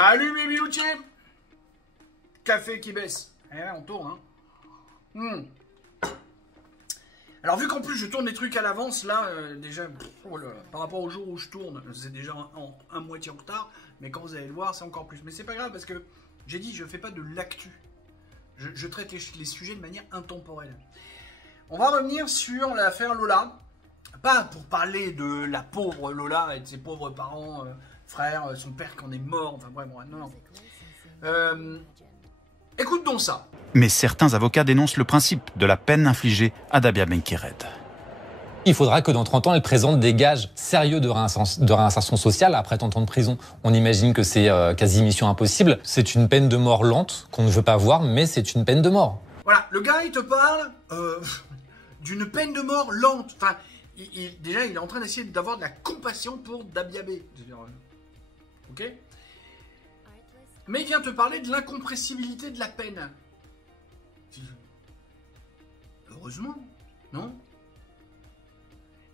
Salut mes biloutiers. Café qui baisse. Eh ouais, on tourne, hein. Alors vu qu'en plus je tourne des trucs à l'avance, là, déjà, oh là là, par rapport au jour où je tourne, c'est déjà un moitié en retard, mais quand vous allez le voir, c'est encore plus. Mais c'est pas grave, parce que j'ai dit, je fais pas de l'actu. Je traite les sujets de manière intemporelle. On va revenir sur l'affaire Lola. Pas pour parler de la pauvre Lola et de ses pauvres parents, frères, son père qui en est mort, enfin bref, non. Écoute donc ça. Mais certains avocats dénoncent le principe de la peine infligée à Dabia Benkired. Il faudra que dans 30 ans, elle présente des gages sérieux de réinsertion sociale. Après tant de temps de prison, on imagine que c'est quasi mission impossible. C'est une peine de mort lente qu'on ne veut pas voir, mais c'est une peine de mort. Voilà, le gars, il te parle d'une peine de mort lente. Enfin, déjà, il est en train d'essayer d'avoir de la compassion pour Dabia B. Ok ? Mais il vient te parler de l'incompressibilité de la peine. Heureusement, non ?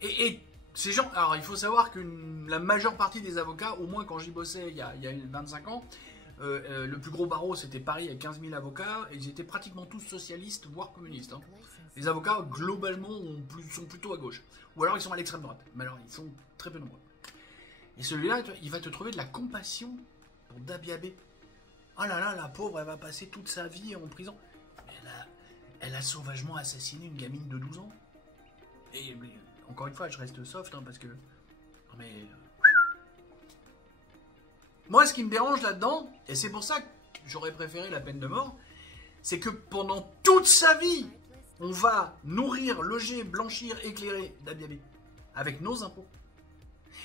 Et ces gens... Alors, il faut savoir que la majeure partie des avocats, au moins quand j'y bossais il y a 25 ans, le plus gros barreau, c'était Paris avec 15 000 avocats, et ils étaient pratiquement tous socialistes, voire communistes. Hein. Les avocats, globalement, sont plutôt à gauche. Ou alors, ils sont à l'extrême droite. Mais alors, ils sont très peu nombreux. Et celui-là, il va te trouver de la compassion pour Dabia B. Oh là là, la pauvre, elle va passer toute sa vie en prison. Elle a sauvagement assassiné une gamine de 12 ans. Et encore une fois, je reste soft, hein, parce que... Non mais... Moi, ce qui me dérange là-dedans, et c'est pour ça que j'aurais préféré la peine de mort, c'est que pendant toute sa vie, on va nourrir, loger, blanchir, éclairer Dabia B avec nos impôts.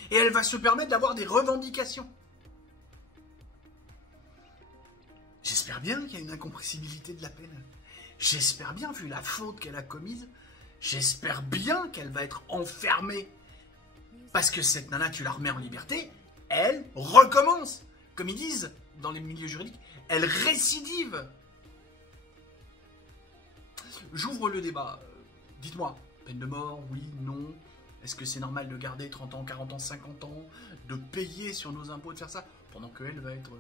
Et elle va se permettre d'avoir des revendications. J'espère bien qu'il y a une incompressibilité de la peine. J'espère bien, vu la faute qu'elle a commise, j'espère bien qu'elle va être enfermée. Parce que cette nana, tu la remets en liberté, elle recommence. Comme ils disent dans les milieux juridiques, elle récidive. J'ouvre le débat. Dites-moi, peine de mort, oui, non. Est-ce que c'est normal de garder 30 ans, 40 ans, 50 ans, de payer sur nos impôts, de faire ça, pendant qu'elle va être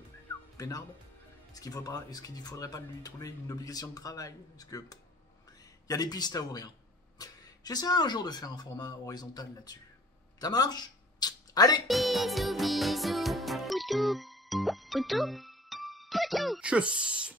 peinarde? Est-ce qu'il ne faudrait pas lui trouver une obligation de travail? Parce que il y a des pistes à ouvrir. J'essaierai un jour de faire un format horizontal là-dessus. Ça marche? Allez! Bisous, bisous. Poutou. Poutou. Poutou. Tchuss!